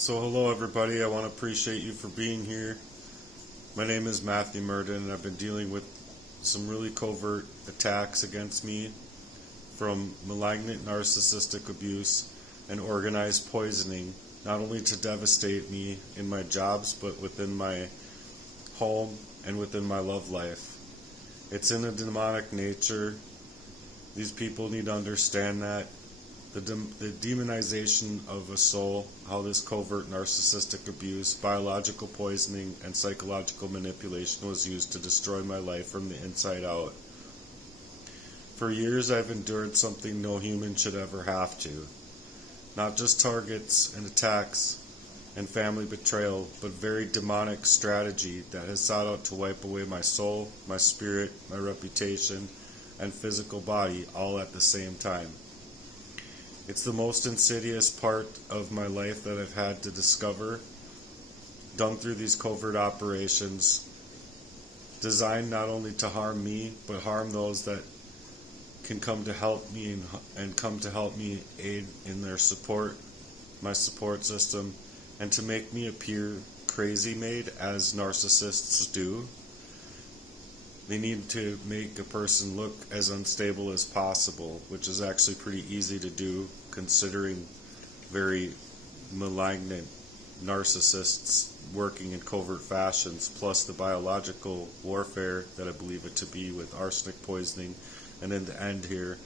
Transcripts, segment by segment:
So hello everybody, I want to appreciate you for being here. My name is Matthew Merdan and I've been dealing with some really covert attacks against me from malignant narcissistic abuse and organized poisoning, not only to devastate me in my jobs but within my home and within my love life. It's in a demonic nature. These people need to understand that. The demonization of a soul, how this covert narcissistic abuse, biological poisoning, and psychological manipulation was used to destroy my life from the inside out. For years I've endured something no human should ever have to. Not just targets and attacks and family betrayal, but very demonic strategy that has sought out to wipe away my soul, my spirit, my reputation, and physical body all at the same time. It's the most insidious part of my life that I've had to discover, done through these covert operations, designed not only to harm me, but harm those that can come to help me and come to help me aid in their support, my support system, and to make me appear crazy made as narcissists do. They need to make a person look as unstable as possible, which is actually pretty easy to do considering very malignant narcissists working in covert fashions, plus the biological warfare that I believe it to be with arsenic poisoning. And in the end here,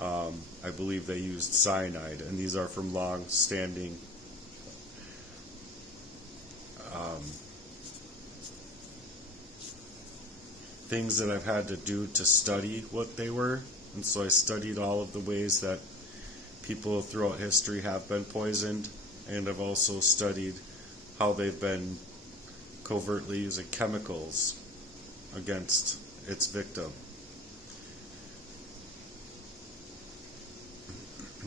I believe they used cyanide, and these are from long-standing things that I've had to do to study what they were. And so I studied all of the ways that people throughout history have been poisoned, and I've also studied how they've been covertly using chemicals against its victim.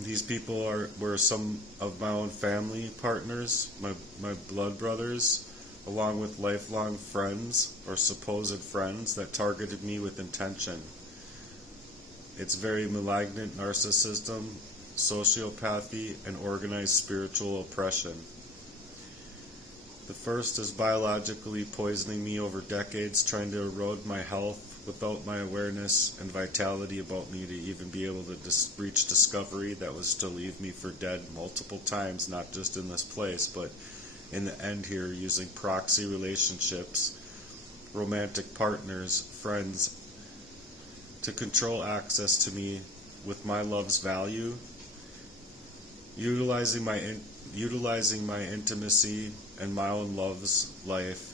These people were some of my own family partners, my blood brothers, along with lifelong friends or supposed friends that targeted me with intention. It's very malignant narcissism, sociopathy, and organized spiritual oppression. The first is biologically poisoning me over decades, trying to erode my health without my awareness and vitality about me to even be able to reach discovery that was to leave me for dead multiple times, not just in this place, but in the end here, using proxy relationships, romantic partners, friends, to control access to me with my love's value, utilizing my intimacy and my own love's life,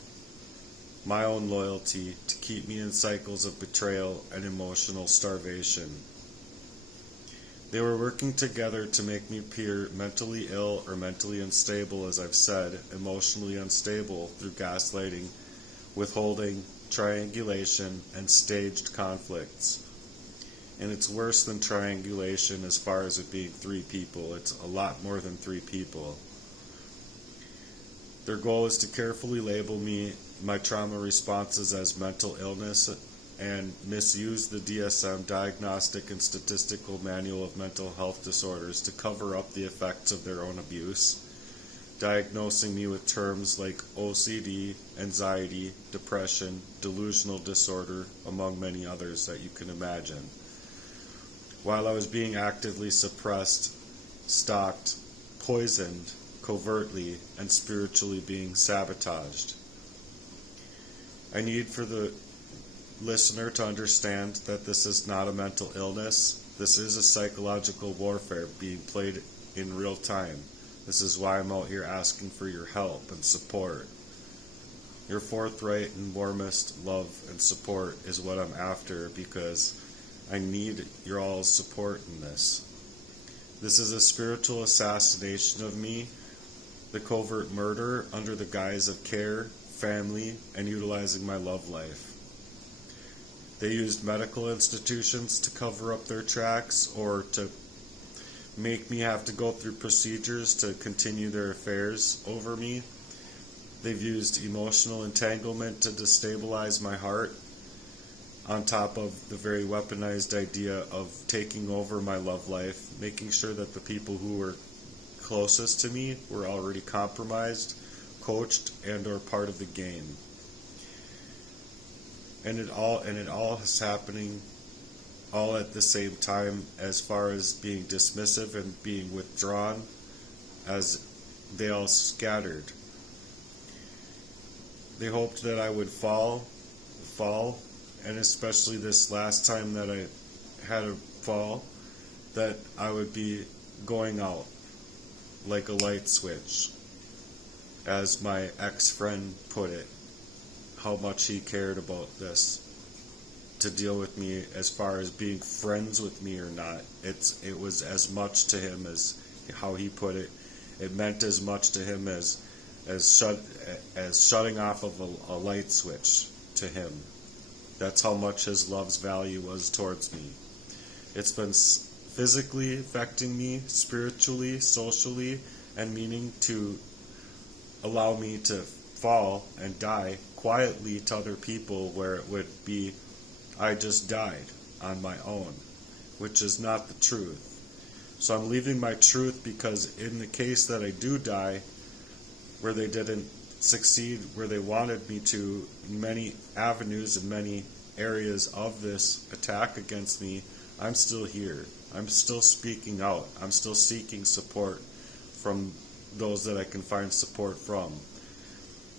my own loyalty, to keep me in cycles of betrayal and emotional starvation. They were working together to make me appear mentally ill or mentally unstable, as I've said, emotionally unstable through gaslighting, withholding, triangulation, and staged conflicts. And it's worse than triangulation as far as it being 3 people. It's a lot more than 3 people. Their goal is to carefully label my trauma responses as mental illness and misuse the DSM Diagnostic and Statistical Manual of Mental Health Disorders to cover up the effects of their own abuse, diagnosing me with terms like OCD, anxiety, depression, delusional disorder, among many others that you can imagine. While I was being actively suppressed, stalked, poisoned, covertly, and spiritually being sabotaged. I need for the listener to understand that this is not a mental illness. This is a psychological warfare being played in real time. This is why I'm out here asking for your help and support. Your forthright and warmest love and support is what I'm after, because I need your all's support in this. This is a spiritual assassination of me, the covert murder under the guise of care, family, and utilizing my love life. They used medical institutions to cover up their tracks or to make me have to go through procedures to continue their affairs over me. They've used emotional entanglement to destabilize my heart, on top of the very weaponized idea of taking over my love life, making sure that the people who were closest to me were already compromised, coached, and or part of the game. And it all is happening all at the same time, as far as being dismissive and being withdrawn, as they all scattered. They hoped that I would fall, and especially this last time that I had a fall, that I would be going out like a light switch, as my ex-friend put it, how much he cared about this, to deal with me as far as being friends with me or not. It was as much to him as how he put it. It meant as much to him as shutting off of a light switch to him. That's how much his love's value was towards me. It's been physically affecting me, spiritually, socially, and meaning to allow me to fall and die quietly to other people, where it would be, I just died on my own, which is not the truth. So I'm leaving my truth, because in the case that I do die, where they didn't succeed where they wanted me to, in many avenues and many areas of this attack against me, I'm still here. I'm still speaking out. I'm still seeking support from those that I can find support from.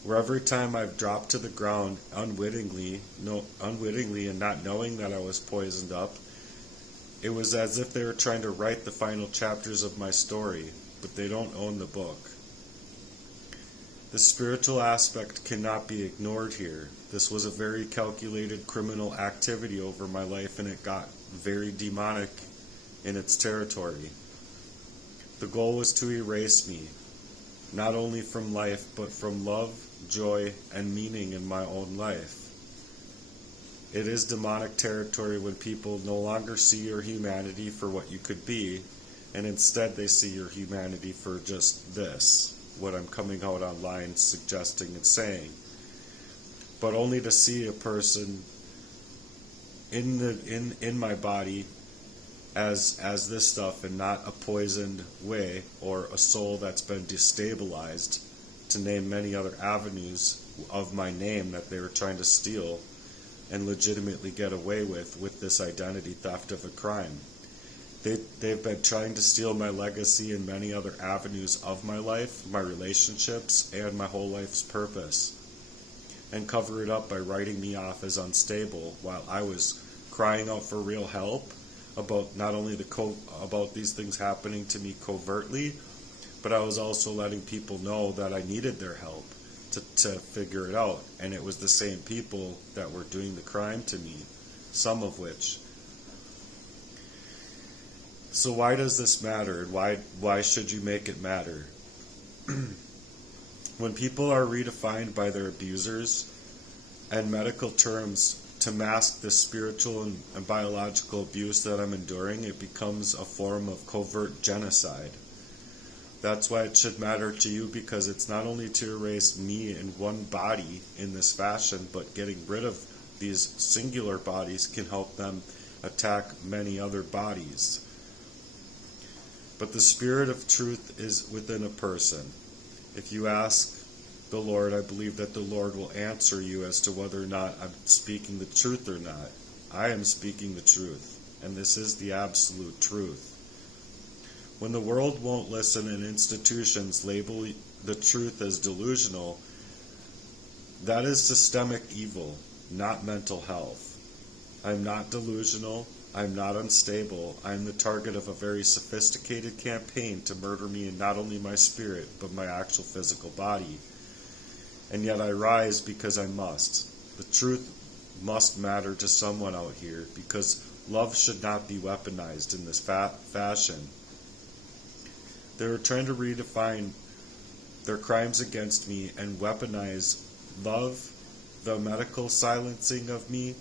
Where every time I've dropped to the ground unwittingly and not knowing that I was poisoned up, it was as if they were trying to write the final chapters of my story, but they don't own the book. The spiritual aspect cannot be ignored here. This was a very calculated criminal activity over my life, and it got very demonic in its territory. The goal was to erase me, not only from life, but from love, joy, and meaning in my own life. It is demonic territory when people no longer see your humanity for what you could be, and instead they see your humanity for just this, what I'm coming out online suggesting and saying. But only to see a person in my body as this stuff, and not a poisoned way, or a soul that's been destabilized, to name many other avenues of my name that they were trying to steal and legitimately get away with this identity theft of a crime. They've been trying to steal my legacy in many other avenues of my life, my relationships, and my whole life's purpose, and cover it up by writing me off as unstable, while I was crying out for real help about not only about these things happening to me covertly, but I was also letting people know that I needed their help to figure it out. And it was the same people that were doing the crime to me, some of which. So why does this matter? Why should you make it matter? When people are redefined by their abusers and medical terms to mask the spiritual and biological abuse that I'm enduring, it becomes a form of covert genocide. That's why it should matter to you, because it's not only to erase me in one body in this fashion, but getting rid of these singular bodies can help them attack many other bodies. But the spirit of truth is within a person. If you ask the Lord, I believe that the Lord will answer you as to whether or not I'm speaking the truth or not. I am speaking the truth, and this is the absolute truth. When the world won't listen and institutions label the truth as delusional, that is systemic evil, not mental health. I'm not delusional. I'm not unstable. I'm the target of a very sophisticated campaign to murder me in not only my spirit, but my actual physical body. And yet I rise because I must. The truth must matter to someone out here, because love should not be weaponized in this fashion. They were trying to redefine their crimes against me and weaponize love, the medical silencing of me,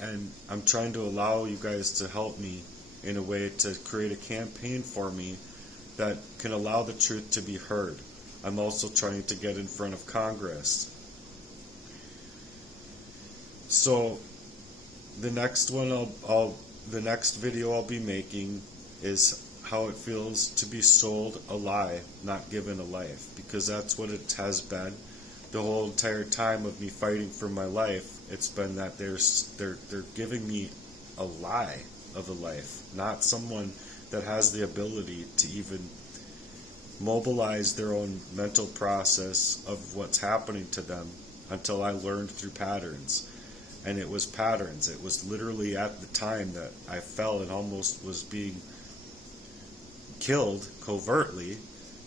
and I'm trying to allow you guys to help me in a way to create a campaign for me that can allow the truth to be heard. I'm also trying to get in front of Congress. So the next one the next video I'll be making is how it feels to be sold a lie, not given a life, because that's what it has been the whole entire time of me fighting for my life. It's been that they're giving me a lie of a life, not someone that has the ability to even mobilize their own mental process of what's happening to them, until I learned through patterns. And it was patterns. It was literally at the time that I fell and almost was being killed covertly,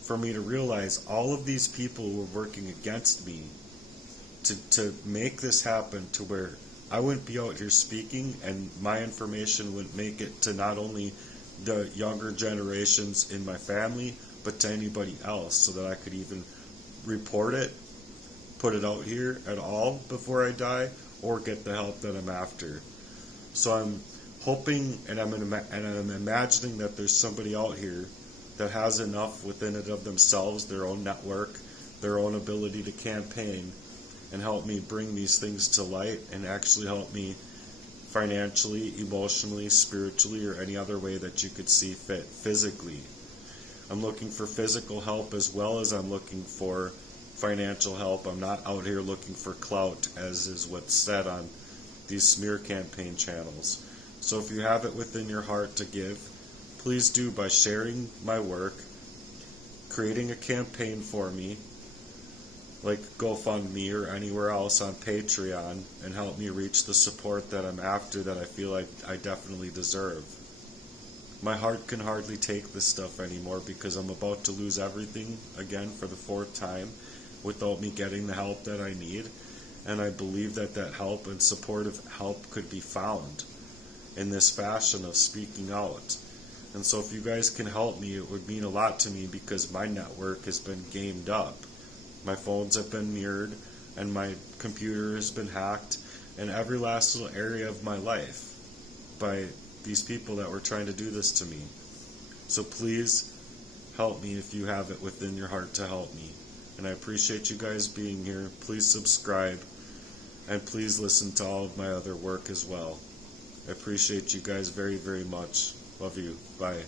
for me to realize all of these people were working against me to make this happen, to where I wouldn't be out here speaking and my information wouldn't make it to not only the younger generations in my family, but to anybody else, so that I could even report it, put it out here at all before I die, or get the help that I'm after. So I'm hoping and I'm imagining that there's somebody out here that has enough within it of themselves, their own network, their own ability to campaign, and help me bring these things to light, and actually help me financially, emotionally, spiritually, or any other way that you could see fit. Physically, I'm looking for physical help as well as I'm looking for financial help. I'm not out here looking for clout, as is what's said on these smear campaign channels. So if you have it within your heart to give, please do by sharing my work, creating a campaign for me, like GoFundMe or anywhere else on Patreon, and help me reach the support that I'm after, that I feel like I definitely deserve. My heart can hardly take this stuff anymore, because I'm about to lose everything again for the 4th time without me getting the help that I need. And I believe that that help and supportive help could be found in this fashion of speaking out. And so if you guys can help me, it would mean a lot to me, because my network has been gamed up. My phones have been mirrored, and my computer has been hacked, and every last little area of my life, by these people that were trying to do this to me. So please help me if you have it within your heart to help me. And I appreciate you guys being here. Please subscribe, and please listen to all of my other work as well. I appreciate you guys very, very much. Love you. Bye.